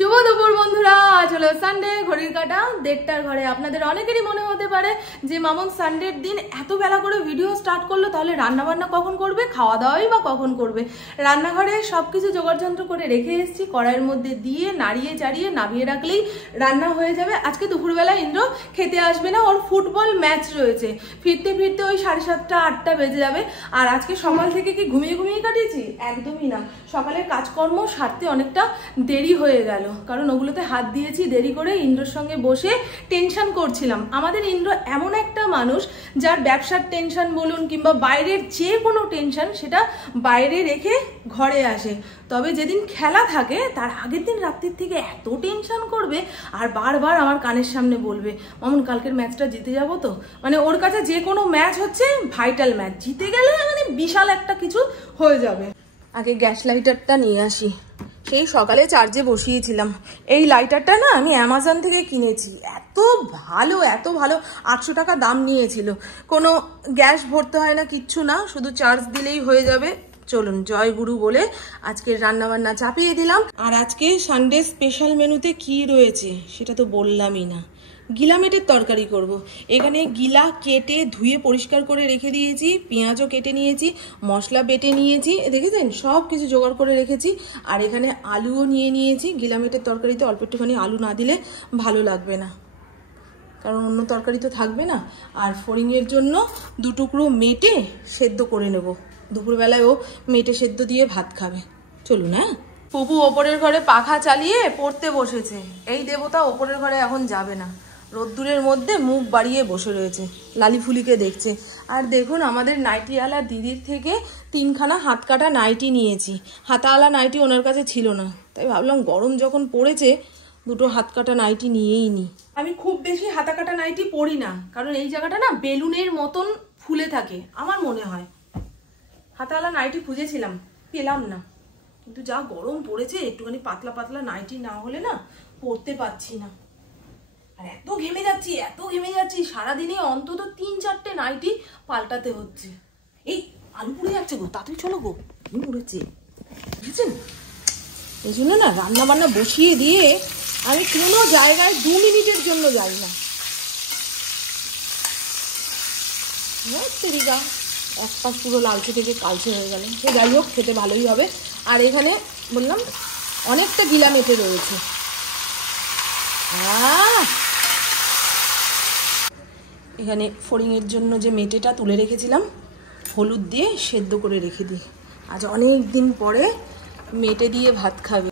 শুভ দুপুর বন্ধুরা, আজ হলো সানডে, ঘড়ির কাঁটা 1:30টার ঘরে। আপনাদের অনেকেরই মনে হতে পারে যে মামুন সানডের দিন এত বেলা করে ভিডিও স্টার্ট করলো, তাহলে রান্না বান্না কখন করবে, খাওয়া দাওয়াই বা কখন করবে। রান্নাঘরে সবকিছু জোগাড়যন্ত্র করে রেখে এসেছি, কড়াইয়ের মধ্যে দিয়ে নাড়িয়ে চাড়িয়ে নামিয়ে রাখলেই রান্না হয়ে যাবে। আজকে দুপুরবেলা ইন্দ্র খেতে আসবে না, ওর ফুটবল ম্যাচ রয়েছে, ফিরতে ফিরতে ওই 7:30 8টা বেজে যাবে। আর আজকে সকাল থেকে কি ঘুমিয়ে ঘুমিয়ে কাটিয়েছি? একদমই না, সকালের কাজকর্ম সারতে অনেকটা দেরি হয়ে গেল, কারণ ওগুলোতে হাত দিয়েছি দেরি করে। ইন্দ্রর সঙ্গে বসে টেনশন করছিলাম। আমাদের ইন্দ্র এমন একটা মানুষ যার ব্যবসার টেনশন বলুন কিংবা বাইরের যে কোনো টেনশন, সেটা বাইরে রেখে ঘরে আসে। তবে যেদিন খেলা থাকে তার আগের দিন রাত্রির থেকে এত টেনশন করবে আর বারবার আমার কানের সামনে বলবে, মামুন কালকের ম্যাচটা জিতে যাবো তো। মানে ওর কাছে যে কোনো ম্যাচ হচ্ছে ভাইটাল ম্যাচ, জিতে গেলে মানে বিশাল একটা কিছু হয়ে যাবে। আগে গ্যাস লাইটারটা নিয়ে আসি, সেই সকালে চার্জে বসিয়েছিলাম। এই লাইটারটা না আমি অ্যামাজন থেকে কিনেছি, এত ভালো 800 টাকা দাম নিয়েছিল। কোনো গ্যাস ভরতে হয় না, কিচ্ছু না, শুধু চার্জ দিলেই হয়ে যাবে। চলুন জয় গুরু বলে আজকের রান্নাবান্না চাপিয়ে দিলাম। আর আজকে সানডে স্পেশাল মেনুতে কি রয়েছে সেটা তো বললামই না। গিলা মেটের তরকারি করব। এখানে গিলা কেটে ধুয়ে পরিষ্কার করে রেখে দিয়েছি, পেঁয়াজও কেটে নিয়েছি, মশলা বেটে নিয়েছি, দেখেছেন সব কিছু জোগাড় করে রেখেছি। আর এখানে আলুও নিয়ে নিয়েছি। গিলা মেটের তরকারিতে অল্প একটুখানি আলু না দিলে ভালো লাগবে না, কারণ অন্য তরকারি তো থাকবে না। আর ফড়িংয়ের জন্য 2 টুকরো মেটে সেদ্ধ করে নেব, দুপুরবেলায় ও মেটে সেদ্ধ দিয়ে ভাত খাবে। চলুন। হ্যাঁ, পুপু ওপরের ঘরে পাখা চালিয়ে পড়তে বসেছে। এই দেবতা ওপরের ঘরে এখন যাবে না, রোদ্দুরের মধ্যে মুখ বাড়িয়ে বসে রয়েছে, লালিফুলিকে দেখছে। আর দেখুন আমাদের নাইটিওয়ালা দিদির থেকে 3খানা হাত কাটা নাইটি নিয়েছি। হাতাওয়ালা নাইটি ওনার কাছে ছিল না, তাই ভাবলাম গরম যখন পড়েছে 2টো হাত কাটা নাইটি নিয়েই নি। আমি খুব বেশি হাতা কাটা নাইটি পরি না, কারণ এই জায়গাটা না বেলুনের মতন ফুলে থাকে আমার মনে হয়। হাতাওয়ালা নাইটি খুঁজেছিলাম, পেলাম না, কিন্তু যা গরম পড়েছে একটুখানি পাতলা পাতলা নাইটি না হলে না পরতে পারছি না। আর এত ঘেমে যাচ্ছি সারাদিনে অন্তত 3-4টে নাইটি পাল্টাতে হচ্ছে। এই আলু পুড়ে যাচ্ছে গো, তাড়াতাড়ি চলো গো, পুড়েছে বুঝেছেন। এই জন্য না রান্না বান্না বসিয়ে দিয়ে আমি কোনো জায়গায় 2 মিনিটের জন্য যাই না। তেরিগা এক পাশ পুরো লালচে থেকে কালচে হয়ে গেল, সে যাই হোক, খেতে ভালোই হবে। আর এখানে বললাম অনেকটা গিলা মেটে রয়েছে। এখানে ফড়িংয়ের জন্য যে মেটেটা তুলে রেখেছিলাম, হলুদ দিয়ে সেদ্ধ করে রেখে দিই, আজ অনেক দিন পরে মেটে দিয়ে ভাত খাবে।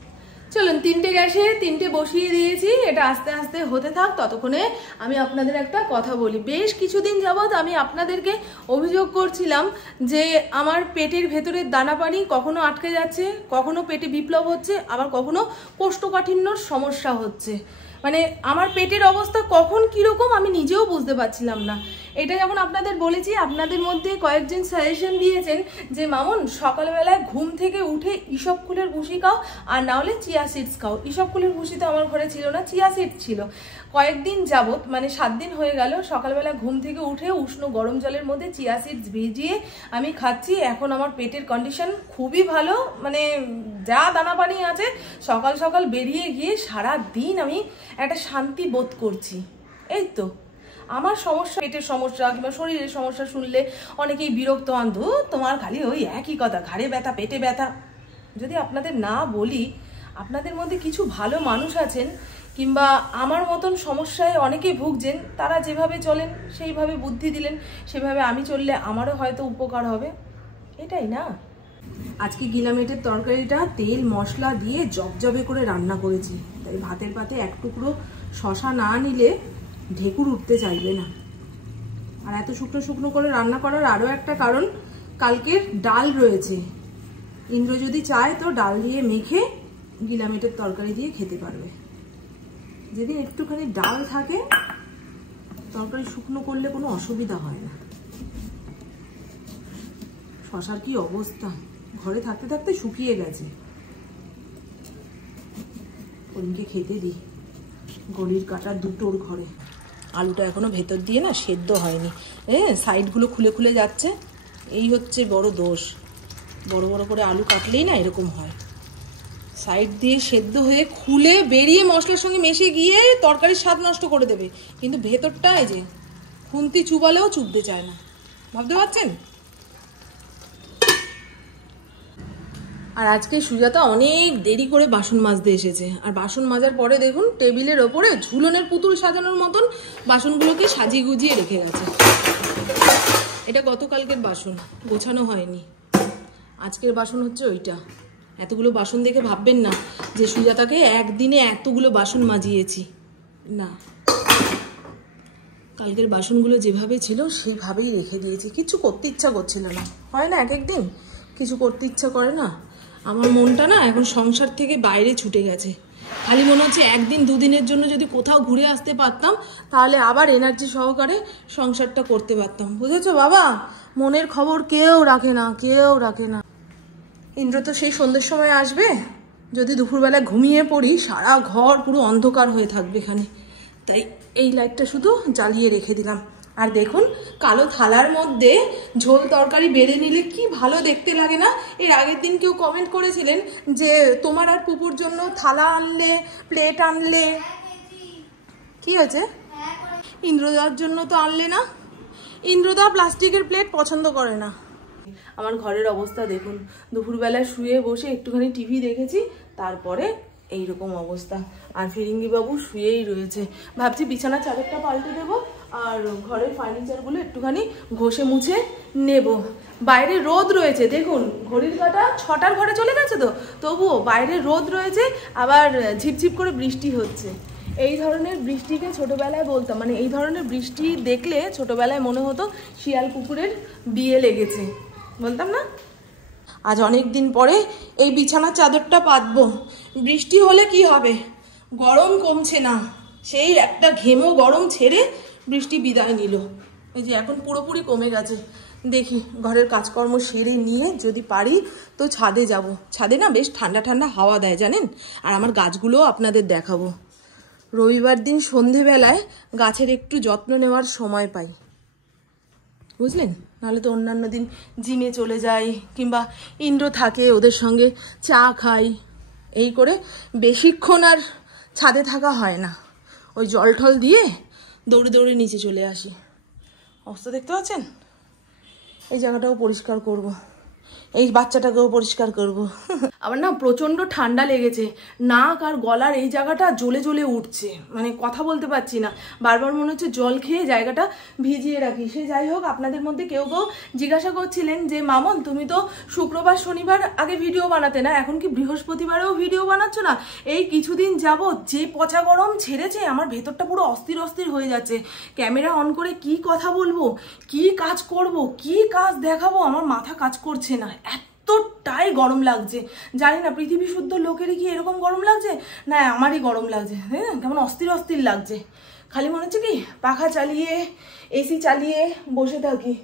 চলুন 3টে গ্যাসে 3টে বসিয়ে দিয়েছি, এটা আস্তে আস্তে হতে থাক। ততক্ষণে আমি আপনাদের একটা কথা বলি। বেশ কিছুদিন যাবৎ আমি আপনাদেরকে অভিযোগ করছিলাম যে আমার পেটের ভেতরের দানা পানি কখনো আটকে যাচ্ছে, কখনো পেটে বিপ্লব হচ্ছে, আবার কখনো কোষ্ঠকাঠিন্যর সমস্যা হচ্ছে। মানে আমার পেটের অবস্থা কখন কিরকম আমি নিজেও বুঝতে পারছিলাম না। এটা যখন আপনাদের বলেছি, আপনাদের মধ্যে কয়েকজন সাজেশন দিয়েছেন যে মামুন সকালবেলায় ঘুম থেকে উঠে ইসব ফুলের ভুসি খাও, আর না হলে চিয়া সিডস খাও। ইসব ফুলের ভুসি তো আমার ঘরে ছিল না, চিয়া সিডস ছিল। কয়েকদিন যাবত, মানে 7 দিন হয়ে গেল, সকালবেলা ঘুম থেকে উঠে উষ্ণ গরম জলের মধ্যে চিয়া সিডস ভিজিয়ে আমি খাচ্ছি। এখন আমার পেটের কন্ডিশন খুবই ভালো, মানে যা দানা পানি আছে সকাল সকাল বেরিয়ে গিয়ে সারা দিন আমি একটা শান্তি বোধ করছি। এই তো আমার সমস্যা, পেটের সমস্যা কিংবা শরীরের সমস্যা শুনলে অনেকেই বিরক্ত হন, তোমার খালি ওই একই কথা, ঘাড়ে ব্যথা পেটে ব্যথা। যদি আপনাদের না বলি, আপনাদের মধ্যে কিছু ভালো মানুষ আছেন কিংবা আমার মতন সমস্যায় অনেকেই ভুগছেন, তারা যেভাবে চলেন সেইভাবে বুদ্ধি দিলেন, সেভাবে আমি চললে আমারও হয়তো উপকার হবে, এটাই না। আজকে গিলা মেটের তরকারিটা তেল মশলা দিয়ে জবজবে করে রান্না করেছি, তাই ভাতের পাতে 1 টুকরো শশা না নিলে ঢেকুর উঠতে চাইবে না। আর এত শুকনো শুকনো করে রান্না করার আরও একটা কারণ, কালকের ডাল রয়েছে। ইন্দ্র যদি চায় তো ডাল দিয়ে মেখে গিলা মেটের তরকারি দিয়ে খেতে পারবে। যেদিন একটুখানি ডাল থাকে তরকারি শুকনো করলে কোনো অসুবিধা হয় না। শশার কি অবস্থা, ঘরে থাকতে থাকতে শুকিয়ে গেছে। ফড়িংকে খেতে দিই, ঘড়ির কাঁটা 2টোর ঘরে। আলুটা এখনো ভেতর দিয়ে না সেদ্ধ হয়নি, সাইডগুলো খুলে খুলে যাচ্ছে, এই হচ্ছে বড় দোষ। বড় বড় করে আলু কাটলেই না এরকম হয়, সাইড দিয়ে সেদ্ধ হয়ে খুলে বেরিয়ে মশলার সঙ্গে মিশে গিয়ে তরকারির স্বাদ নষ্ট করে দেবে, কিন্তু ভেতরটা এই যে খুন্তি চুবালেও চুবতে চায় না, ভাবতে পারছেন? আর আজকে সুজাতা অনেক দেরি করে বাসন মাজতে এসেছে, আর বাসন মাজার পরে দেখুন টেবিলের ওপরে ঝুলনের পুতুল সাজানোর মতন বাসনগুলোকে সাজিয়ে গুজিয়ে রেখে গেছে। এটা গতকালকের বাসন, গোছানো হয়নি, আজকের বাসন হচ্ছে ওইটা। এতগুলো বাসন দেখে ভাববেন না যে সুজাতাকে একদিনে এতগুলো বাসন মাজিয়েছি, না, কালকের বাসনগুলো যেভাবে ছিল সেইভাবেই রেখে দিয়েছি। কিছু করতে ইচ্ছা করছিল না, হয় না এক একদিন কিছু করতে ইচ্ছা করে না। আমার মনটা না এখন সংসার থেকে বাইরে ছুটে গেছে, খালি মনে হচ্ছে একদিন দুদিনের জন্য যদি কোথাও ঘুরে আসতে পারতাম তাহলে আবার এনার্জি সহকারে সংসারটা করতে পারতাম। বুঝেছো বাবা, মনের খবর কেউ রাখে না, কেউ রাখে না। ইন্দ্র তো সেই সন্ধ্যের সময় আসবে, যদি দুপুরবেলা ঘুমিয়ে পড়ি সারা ঘর পুরো অন্ধকার হয়ে থাকবে এখানে, তাই এই লাইটটা শুধু জ্বালিয়ে রেখে দিলাম। আর দেখুন কালো থালার মধ্যে ঝোল তরকারি বেড়ে নিলে কি ভালো দেখতে লাগে না? এর আগের দিন কেউ কমেন্ট করেছিলেন যে তোমার আর পুপুর জন্য থালা আনলে, প্লেট আনলে, কি হয়েছে? ইন্দ্রদার জন্য তো আনলে না, ইন্দ্রদা প্লাস্টিকের প্লেট পছন্দ করে না। আমার ঘরের অবস্থা দেখুন, দুপুরবেলা শুয়ে বসে একটুখানি টিভি দেখেছি, তারপরে এইরকম অবস্থা। আর ফিরিঙ্গি বাবু শুয়েই রয়েছে, ভাবছি বিছানা চাদরটা পাল্টে দেবো আর ঘরের ফার্নিচারগুলো একটুখানি ঘষে মুছে নেব। বাইরে রোদ রয়েছে, দেখুন ঘড়ির কাঁটা 6টার ঘরে চলে গেছে, তো তবুও বাইরে রোদ রয়েছে, আবার ঝিপঝিপ করে বৃষ্টি হচ্ছে। এই ধরনের বৃষ্টিকে ছোটবেলায় বলতাম, মানে এই ধরনের বৃষ্টি দেখলে ছোটবেলায় মনে হতো শিয়াল কুকুরের বিয়ে লেগেছে, বলতাম না? আজ অনেক দিন পরে এই বিছানার চাদরটা পাতবো। বৃষ্টি হলে কি হবে, গরম কমছে না, সেই একটা ঘেমো গরম ছেড়ে বৃষ্টি বিদায় নিল। এই যে এখন পুরোপুরি কমে গেছে। দেখি ঘরের কাজকর্ম সেরে নিয়ে যদি পারি তো ছাদে যাব। ছাদে না বেশ ঠান্ডা ঠান্ডা হাওয়া দেয় জানেন, আর আমার গাছগুলোও আপনাদের দেখাবো। রবিবার দিন সন্ধেবেলায় গাছের একটু যত্ন নেওয়ার সময় পাই, বুঝলেন? নাহলে তো অন্যান্য দিন জিমে চলে যাই, কিংবা ইন্দ্র থাকে ওদের সঙ্গে চা খাই, এই করে বেশিক্ষণ আর ছাদে থাকা হয় না। ওই জল ঠল দিয়ে দৌড়ে দৌড়ে নিচে চলে আসি। অবস্থা দেখতে পাচ্ছেন? এই জায়গাটাও পরিষ্কার করব, এই বাচ্চাটাকেও পরিষ্কার করব। আমার না প্রচন্ড ঠান্ডা লেগেছে, নাক আর গলার এই জায়গাটা জ্বলে জ্বলে উঠছে, মানে কথা বলতে পারছি না, বারবার মনে হচ্ছে জল খেয়ে জায়গাটা ভিজিয়ে রাখি। সে যাই হোক, আপনাদের মধ্যে কেউ কেউ জিজ্ঞাসা করছিলেন যে মামন তুমি তো শুক্রবার শনিবার আগে ভিডিও বানাতে না, এখন কি বৃহস্পতিবারেও ভিডিও বানাচ্ছ না? এই কিছুদিন যাবত যে পচা গরম ছেড়েছে, আমার ভেতরটা পুরো অস্থির অস্থির হয়ে যাচ্ছে। ক্যামেরা অন করে কি কথা বলবো, কি কাজ করব, কি কাজ দেখাবো, আমার মাথা কাজ করছে না, এতটাই গরম লাগছে। জানি না পৃথিবী শুদ্ধ লোকেরই কি এরকম গরম লাগছে, না আমারই গরম লাগছে, হ্যাঁ কেমন অস্থির অস্থির লাগছে। খালি মনে হচ্ছে কি পাখা চালিয়ে এসি চালিয়ে বসে থাকি।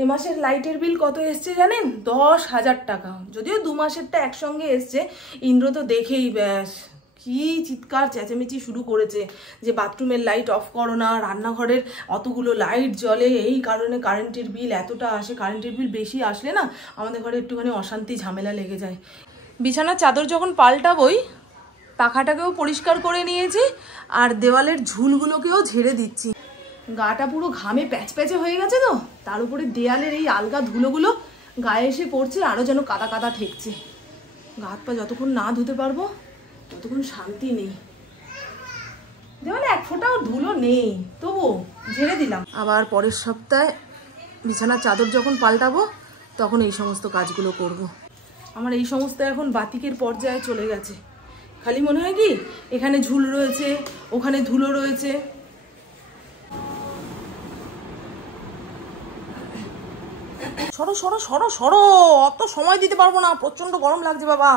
এ মাসের লাইটের বিল কত এসছে জানেন? 10,000 টাকা, যদিও 2 মাসেরটা একসঙ্গে এসছে। ইন্দ্র তো দেখেই ব্যাস কি চিৎকার চেঁচামেচি শুরু করেছে যে বাথরুমের লাইট অফ করো না, রান্নাঘরের অতগুলো লাইট জ্বলে, এই কারণে কারেন্টের বিল এতটা আসে। কারেন্টের বিল বেশি আসলে না আমাদের ঘরে একটুখানি অশান্তি ঝামেলা লেগে যায়। বিছানার চাদর যখন পাল্টাবই, পাখাটাকেও পরিষ্কার করে নিয়েছি আর দেওয়ালের ঝুলগুলোকেও ঝেড়ে দিচ্ছি। গাটা পুরো ঘামে প্যাচ প্যাচে হয়ে গেছে, তো তার উপরে দেয়ালের এই আলগা ধুলোগুলো গায়ে এসে পড়ছে, আরও যেন কাদা কাদা ঠেকছে। গা হাত পা যতক্ষণ না ধুতে পারবো ততক্ষণ শান্তি নেই। দেওয়ালে এক ফোঁটাও ধুলো নেই, তবু ঝেড়ে দিলাম। আবার পরের সপ্তাহে বিছানার চাদর যখন পাল্টাবো তখন এই সমস্ত কাজগুলো করব। আমার এই সমস্ত এখন বাতিকের পর্যায়ে চলে গেছে। খালি মনে হয় কি এখানে ঝুল রয়েছে, ওখানে ধুলো রয়েছে। সরো সরো সরো সরো, অত সময় দিতে পারবো না, প্রচন্ড গরম লাগছে বাবা।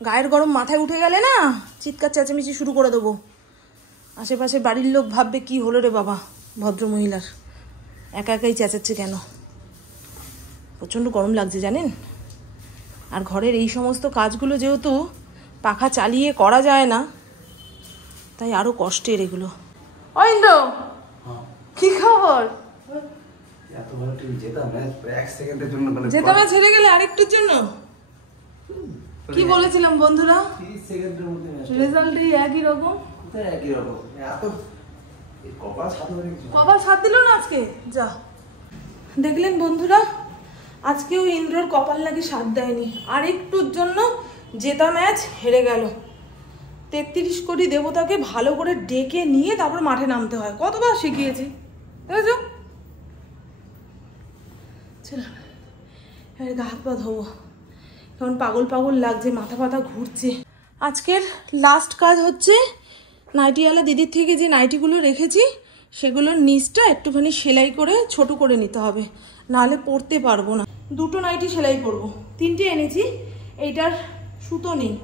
গায়ের গরম মাথায় উঠে গেলে না চিৎকার চেঁচামেচি শুরু করে দেবো। আশেপাশে বাড়ির লোক ভাববে কি হলো রে বাবা ভদ্রমহিলার, একা একাই চেঁচাচ্ছে কেন। প্রচণ্ড গরম লাগছে জানেন। আর ঘরের এই সমস্ত কাজগুলো যেহেতু পাখা চালিয়ে করা যায় না, তাই আরো কষ্টের এগুলো। ও ইন্দ্র, কি খবর? যেতাম ছেড়ে গেলে আরেকটুর জন্য। কি বলেছিলাম বন্ধুরা, 30 সেকেন্ডের মধ্যে রেজাল্টই একই রকম। একই রকম এত কপাল সাথ দিল না আজকে। যা দেখলেন বন্ধুরা, আজকেও ইন্দ্রর কপাল নাকি সাথ দেয়নি। আর একটুর জন্য জেতা ম্যাচ হেরে গেল। 33 কোটি দেবতাকে ভালো করে ডেকে নিয়ে তারপর মাঠে নামতে হয়। কতবার শিখিয়েছি, বুঝেছো? চলো এবার গা হাত পা ধোবো, কারণ পাগল পাগল লাগছে, মাথা পাতা ঘুরছে। আজকের লাস্ট কাজ হচ্ছে নাইটিওয়ালা দিদির থেকে যে নাইটিগুলো রেখেছি সেগুলোর নিচটা একটুখানি সেলাই করে ছোট করে নিতে হবে, নাহলে পরতে পারবো না। 2টো নাইটি সেলাই করব, 3টে এনেছি। এইটার সুতো নেই,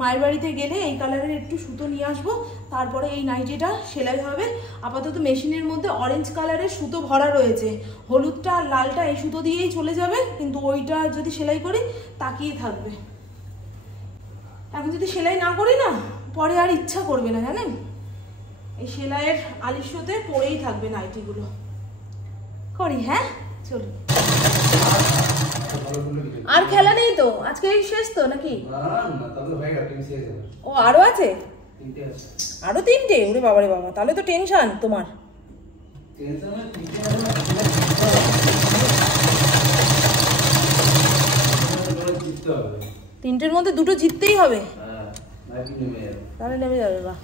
মায়ের বাড়িতে গেলে এই কালারের একটু সুতো নিয়ে আসবো, তারপরে এই নাইটিটা সেলাই হবে। আপাতত মেশিনের মধ্যে অরেঞ্জ কালারের সুতো ভরা রয়েছে, হলুদটা আর লালটা এই সুতো দিয়েই চলে যাবে, কিন্তু ওইটা যদি সেলাই করি তাকিয়ে থাকবে। এখন যদি সেলাই না করি না, পরে আর ইচ্ছা করবে না, জানেন? এই সেলাইয়ের আলিশতে পরেই থাকবে নাইটিগুলো। করি, হ্যাঁ চলো। আর খেলা নেই তো আজকে, শেষ তো নাকি? ও আরো আছে, আরো 3টে? ওরে বাবারে বাবা, তাহলে তো টেনশন তোমার। 3টের মধ্যে 2টো জিততেই হবে, তাহলে নেমে যাবে। বাহ।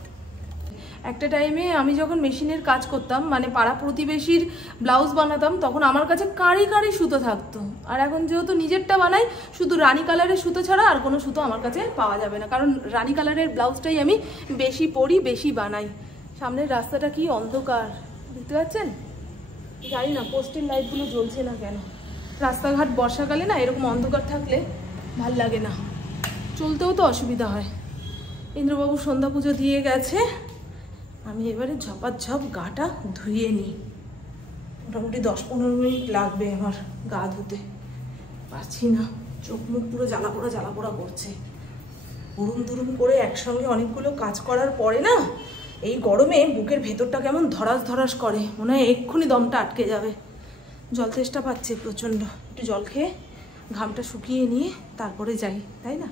একটা টাইমে আমি যখন মেশিনের কাজ করতাম, মানে পাড়া প্রতিবেশীর ব্লাউজ বানাতাম, তখন আমার কাছে কাঁড়ি কাঁড়ি সুতো থাকতো। আর এখন যেহেতু নিজেরটা বানাই, শুধু রানী কালারের সুতো ছাড়া আর কোনো সুতো আমার কাছে পাওয়া যাবে না, কারণ রানী কালারের ব্লাউজটাই আমি বেশি পরি, বেশি বানাই। সামনের রাস্তাটা কি অন্ধকার দেখতে পাচ্ছেন, জানি না পোস্টের লাইটগুলো জ্বলছে না কেন। রাস্তাঘাট বর্ষাকালে না এরকম অন্ধকার থাকলে ভাল লাগে না, চলতেও তো অসুবিধা হয়। ইন্দ্রবাবু সন্ধ্যা পুজো দিয়ে গেছে, আমি এবারে ঝপাঝপ গাটা ধুয়ে নিই। মোটামুটি 10-15 মিনিট লাগবে আমার গা ধুতে, পারছি না, চোখ মুখ পুরো জ্বালা পোড়া করছে। উড়ুম দুরুম করে একসঙ্গে অনেকগুলো কাজ করার পরে না, এই গরমে বুকের ভেতরটা কেমন ধরাস ধরাস করে, মনে হয় এক্ষুনি দমটা আটকে যাবে। জল তেষ্টা পাচ্ছে প্রচণ্ড, একটু জল খেয়ে ঘামটা শুকিয়ে নিয়ে তারপরে যাই, তাই না?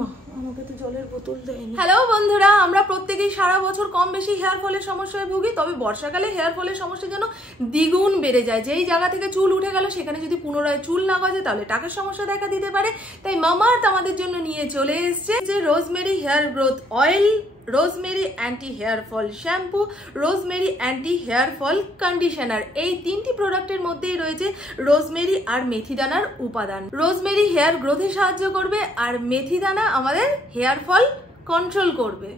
মা আমাকে তো জলের বোতল দেয়নি। হ্যালো বন্ধুরা, আমরা প্রত্যেকেই সারা বছর কম বেশি হেয়ার ফলের সমস্যায় ভুগি, তবে বর্ষাকালে হেয়ার ফলের সমস্যা যেন দ্বিগুণ বেড়ে যায়। যেই জায়গা থেকে চুল উঠে গেল সেখানে যদি পুনরায় চুল না গজে তাহলে টাকের সমস্যা দেখা দিতে পারে। তাই মামাআর্থ আমাদের জন্য নিয়ে চলে এসেছে যে rosemary hair growth oil, rosemary anti hair fall shampoo, rosemary anti hair fall conditioner. এই 3টি প্রোডাক্টের মধ্যেই রয়েছে রোজমেরি আর মেথি দানার উপাদান। রোজমেরি হেয়ার গ্রোথে সাহায্য করবে আর মেথি দানা আমাদের হেয়ার ফল কন্ট্রোল করবে।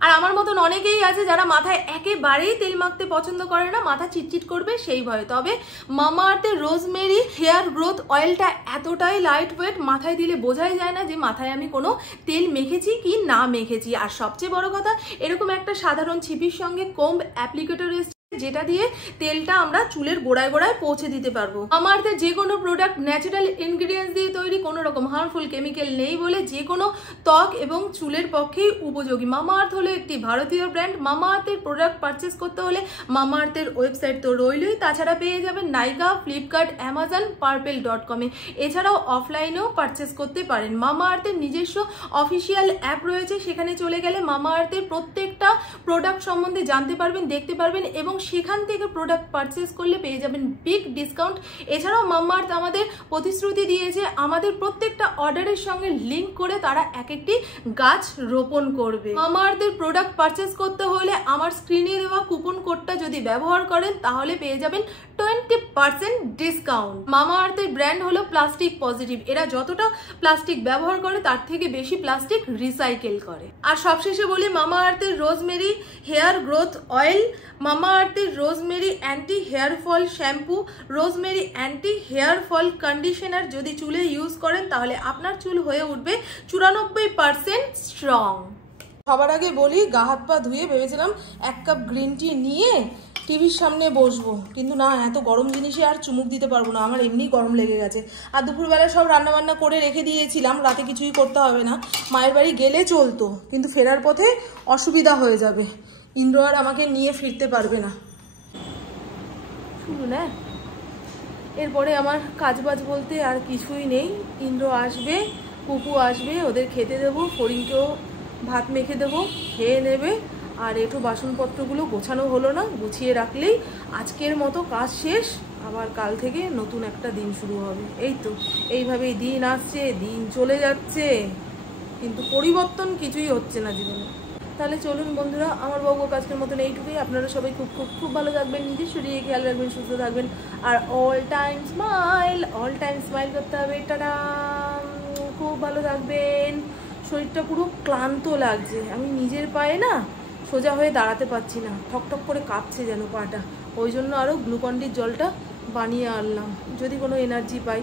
আর আমার মতন অনেকেই আছে যারা মাথায় একেবারেই তেল মাখতে পছন্দ করে না, মাথা চিটচিট করবে সেই ভয়ে। তবে মামাআর্থের রোজমেরি হেয়ার গ্রোথ অয়েলটা এতটাই লাইট ওয়েট, মাথায় দিলে বোঝাই যায় না যে মাথায় আমি কোনো তেল মেখেছি কি না মেখেছি। আর সবচেয়ে বড় কথা, এরকম একটা সাধারণ ছিপির সঙ্গে কোম্ব অ্যাপ্লিকেটর এসছে, যেটা দিয়ে তেলটা আমরা চুলের গোড়ায় গোড়ায় পৌঁছে দিতে পারবো। মামাআর্থের যে কোনো প্রোডাক্ট ন্যাচারাল ইনগ্রিডিয়েন্টস দিয়ে তৈরি, কোনো রকম হার্মফুল কেমিক্যাল নেই বলে যে কোনো ত্বক এবং চুলের পক্ষেই উপযোগী। মামাআর্থ হলো একটি ভারতীয় ব্র্যান্ড। মামাআর্থের প্রোডাক্ট পারচেস করতে হলে মামাআর্থের ওয়েবসাইট তো রইলই, তাছাড়া পেয়ে যাবেন নাইকা, ফ্লিপকার্ট, অ্যামাজন, পার্পেল.com-এ। এছাড়াও অফলাইনেও পারচেস করতে পারেন। মামাআর্থের নিজস্ব অফিসিয়াল অ্যাপ রয়েছে, সেখানে চলে গেলে মামাআর্থের প্রত্যেকটা প্রোডাক্ট সম্বন্ধে জানতে পারবেন, দেখতে পারবেন এবং সেখান থেকে প্রোডাক্ট পারচেস করলে পেয়ে যাবেন বিগ ডিসকাউন্ট। এছাড়াও মামাআর্থ আমাদের প্রতিশ্রুতি দিয়েছে আমাদের প্রত্যেকটা অর্ডারের সঙ্গে লিঙ্ক করে তারা এক একটি গাছ রোপণ করবে। মামাআর্থের প্রোডাক্ট পারচেস করতে হলে আমার স্ক্রিনে দেওয়া কুপন কোডটা যদি ব্যবহার করেন তাহলে পেয়ে যাবেন 20% ডিসকাউন্ট। মামাআর্থের ব্র্যান্ড হলো প্লাস্টিক পজিটিভ, এরা যতটা প্লাস্টিক ব্যবহার করে তার থেকে বেশি প্লাস্টিক রিসাইকেল করে। আর সবশেষে বলি, মামাআর্থের রোজমেরি হেয়ার গ্রোথ অয়েল, মামাআর্থের rosemary anti hair fall shampoo, rosemary anti hair fall conditioner যদি চুলে ইউজ করেন তাহলে আপনার চুল হয়ে উঠবে 94% স্ট্রং। সবার আগে বলি, গা হাত পা ধুয়ে ভেবেছিলাম 1 কাপ গ্রিন টি নিয়ে টিভির সামনে বসবো, কিন্তু না, এত গরম জিনিসে আর চুমুক দিতে পারবো না, আমার এমনি গরম লেগে গেছে। আর দুপুরবেলা সব রান্নাবান্না করে রেখে দিয়েছিলাম, রাতে কিছুই করতে হবে না, মায়ের বাড়ি গেলে চলতো, কিন্তু ফেরার পথে অসুবিধা হয়ে যাবে, ইন্দ্র আর আমাকে নিয়ে ফিরতে পারবে না। শুনুন, না এরপরে আমার কাজবাজ বলতে আর কিছুই নেই। ইন্দ্র আসবে, পুপু আসবে, ওদের খেতে দেবো, ফড়িংকেও ভাত মেখে দেবো, খেয়ে নেবে। আর একটু বাসনপত্রগুলো গোছানো হলো না, গুছিয়ে রাখলেই আজকের মতো কাজ শেষ। আবার কাল থেকে নতুন একটা দিন শুরু হবে। এই তো এইভাবেই দিন আসছে, দিন চলে যাচ্ছে, কিন্তু পরিবর্তন কিছুই হচ্ছে না জীবনে। তাহলে চলুন বন্ধুরা, আমার বউগো আজকের মতন এইটুকুই। আপনারা সবাই খুব খুব খুব ভালো থাকবেন, নিজের শরীরে খেয়াল রাখবেন, সুস্থ থাকবেন, আর অল টাইম স্মাইল করতে হবে। টাটা, খুব ভালো থাকবেন। শরীরটা পুরো ক্লান্ত লাগছে, আমি নিজের পায়ে না সোজা হয়ে দাঁড়াতে পারছি না, ঠকঠক করে কাঁপছে যেন পাটা। ওই জন্য আরও গ্লুকন্ডির জলটা বানিয়ে আনলাম, যদি কোনো এনার্জি পাই।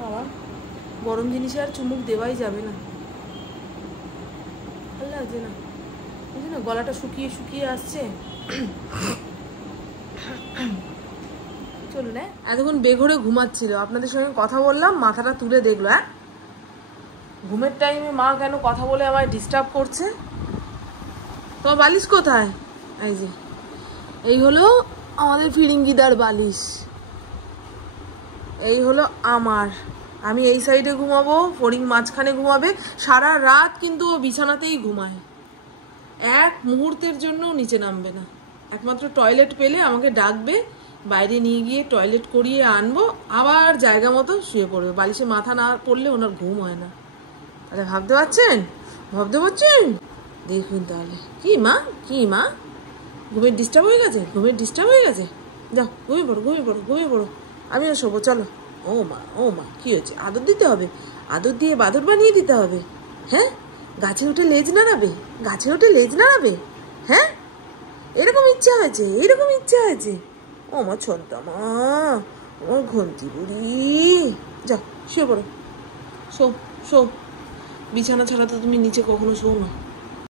বাবা, গরম জিনিসে আর চুমুক দেওয়াই যাবে না, ভালো লাগছে না, বুঝলি না, গলাটা শুকিয়ে শুকিয়ে আসছে। চলুন, এতক্ষণ বেঘরে ঘুমাচ্ছিল, আপনাদের সঙ্গে কথা বললাম, মাথাটা তুলে দেখলো। ঘুমের টাইমে মা কেন কথা বলে আমায় ডিস্টার্ব করছে। তো বালিশ কোথায়? এই যে, এই হলো আমাদের ফিরিঙ্গিদার বালিশ, এই হলো আমার। আমি এই সাইডে ঘুমাবো, ফড়িং মাঝখানে ঘুমাবে। সারা রাত কিন্তু ও বিছানাতেই ঘুমায়, এক মুহূর্তের জন্য নিচে নামবে না। একমাত্র টয়লেট পেলে আমাকে ডাকবে, বাইরে নিয়ে গিয়ে টয়লেট করিয়ে আনবো, আবার জায়গা মতো শুয়ে পড়বে। বালিশে মাথা না পড়লে ওনার ঘুম হয় না। তাহলে ভাবতে পারছেন? দেখুন তাহলে। কি মা ঘুমের ডিস্টার্ব হয়ে গেছে? যাও ঘুমিয়ে পড়ো, আমিও শোবো, চলো। ও মা কি হয়েছে? আদর দিতে হবে, আদর দিয়ে বাদর বানিয়ে দিতে হবে। হ্যাঁ, গাছে উঠে লেজ নাড়াবে, হ্যাঁ, এরকম ইচ্ছা হয়েছে। ও মা ছন্তা মা, আমার ঘন্টি বুড়ি, যাও শুয়ে পড়ো, শো। বিছানা ছাড়া তো তুমি নিচে কখনো শো না।